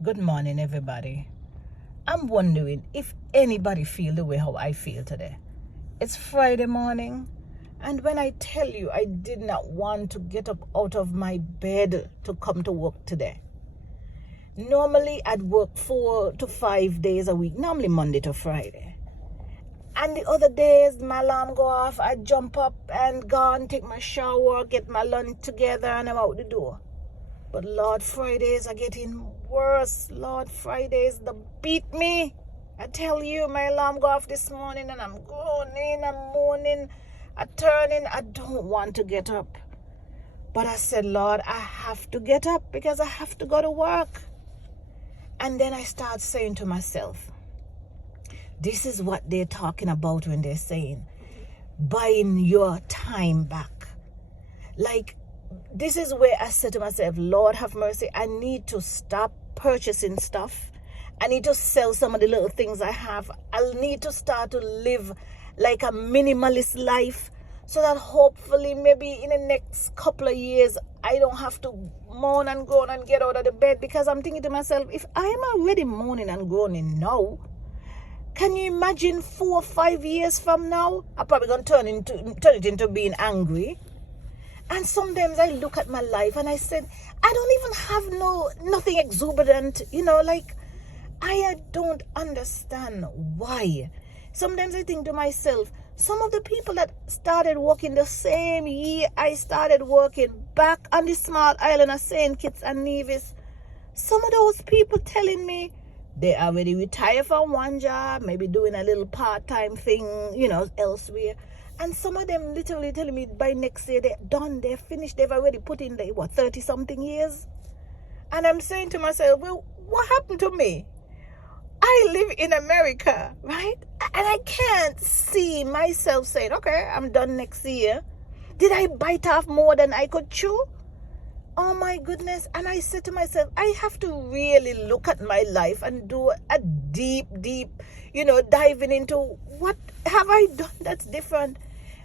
Good morning, everybody. I'm wondering if anybody feel the way how I feel today. It's Friday morning, and when I tell you I did not want to get up out of my bed to come to work today. Normally, I'd work 4 to 5 days a week, normally Monday to Friday. And the other days, my alarm go off, I jump up and go and take my shower, get my lunch together, and I'm out the door. But Lord, Fridays are getting worse. Lord, Fridays, they beat me. I tell you, my alarm go off this morning and I'm groaning, I'm moaning, I'm turning. I don't want to get up. But I said, Lord, I have to get up because I have to go to work. And then I start saying to myself, this is what they're talking about when they're saying, buying your time back. Like, this is where I said to myself, Lord have mercy, I need to stop purchasing stuff. I need to sell some of the little things I have. I'll need to start to live like a minimalist life so that hopefully maybe in the next couple of years I don't have to moan and groan and get out of the bed, because I'm thinking to myself, if I'm already moaning and groaning now, can you imagine 4 or 5 years from now? I'm probably going to turn it into being angry. And sometimes I look at my life and I said, I don't even have nothing exuberant, like I don't understand why. Sometimes I think to myself, some of the people that started working the same year I started working back on the small island of St. Kitts and Nevis, some of those people telling me they already retired from one job, maybe doing a little part-time thing, elsewhere. And some of them literally telling me by next year they're done, they're finished, they've already put in 30-something years. And I'm saying to myself, well, what happened to me? I live in America, right? And I can't see myself saying, okay, I'm done next year. Did I bite off more than I could chew? Oh my goodness. And I said to myself, I have to really look at my life and do a deep, diving into what have I done that's different.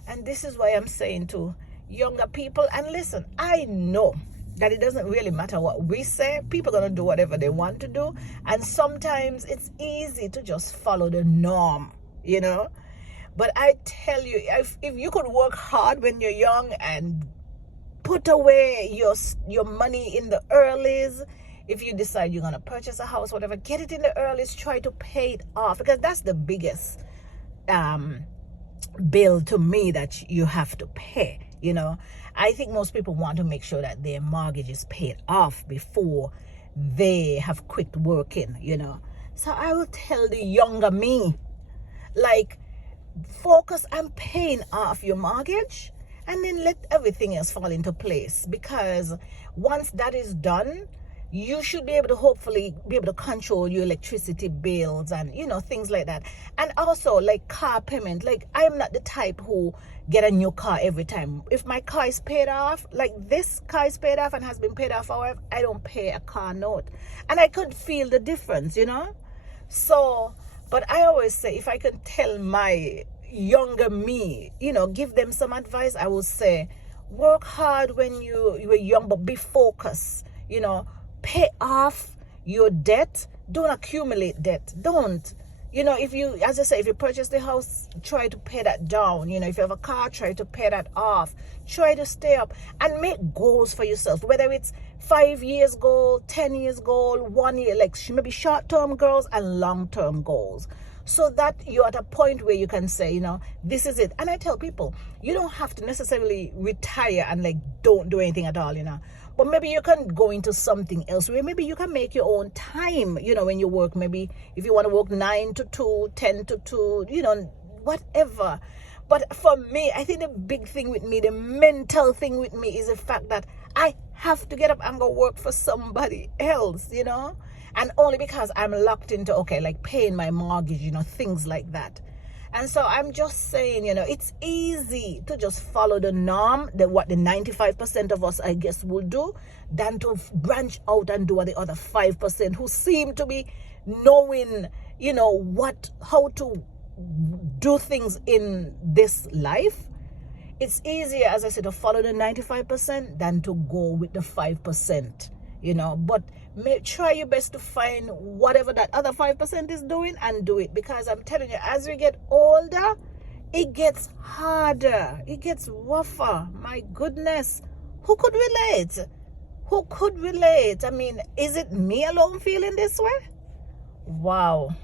And this is why I'm saying to younger people, and listen, I know that it doesn't really matter what we say. People are going to do whatever they want to do. And sometimes it's easy to just follow the norm, But I tell you, if you could work hard when you're young and put away your money in the earlies, if you decide you're going to purchase a house, whatever, get it in the earlies, try to pay it off, because that's the biggest bill to me that you have to pay. I think most people want to make sure that their mortgage is paid off before they have quit working. So I will tell the younger me, like, focus on paying off your mortgage and then let everything else fall into place, because once that is done, you should be able to hopefully be able to control your electricity bills and things like that. And also, like, car payment, like, I'm not the type who get a new car every time. If my car is paid off, like this car is paid off and has been paid off, however, I don't pay a car note, and I could feel the difference. So, but I always say, if I can tell my younger me, give them some advice, I would say, work hard when you were young, but be focused. Pay off your debt. Don't accumulate debt. Don't. If you, as I say, if you purchase the house, try to pay that down. If you have a car, try to pay that off. Try to stay up and make goals for yourself, whether it's 5 years goal, 10 years goal, 1 year, like maybe short-term goals and long-term goals, so that you're at a point where you can say, this is it. And I tell people, you don't have to necessarily retire and don't do anything at all, but maybe you can go into something else where maybe you can make your own time, when you work. Maybe if you want to work 9 to 2, 10 to 2, whatever. But for me, I think the big thing with me, the mental thing with me, is the fact that I have to get up and go work for somebody else, and only because I'm locked into, paying my mortgage, things like that. And so I'm just saying, it's easy to just follow the norm, what the 95% of us, I guess, will do, than to branch out and do what the other 5% who seem to be knowing, how to do things in this life. It's easier, as I said, to follow the 95% than to go with the 5%, But Try your best to find whatever that other 5% is doing and do it, because I'm telling you, as we get older, it gets harder, it gets rougher. My goodness, who could relate? Who could relate? I mean, is it me alone feeling this way? Wow.